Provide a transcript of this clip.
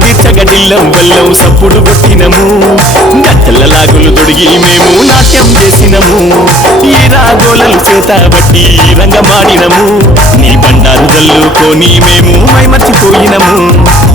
బిల్లం వల్లం సప్పుడు కొట్టినము. గట్టల లాగులు తొడిగి మేము నాట్యం చేసినము. ఈ రాగోలలు చేత బట్టి రంగమాడినము. నీ బండారు జల్లుకొని మేము మైమర్చిపోయినము.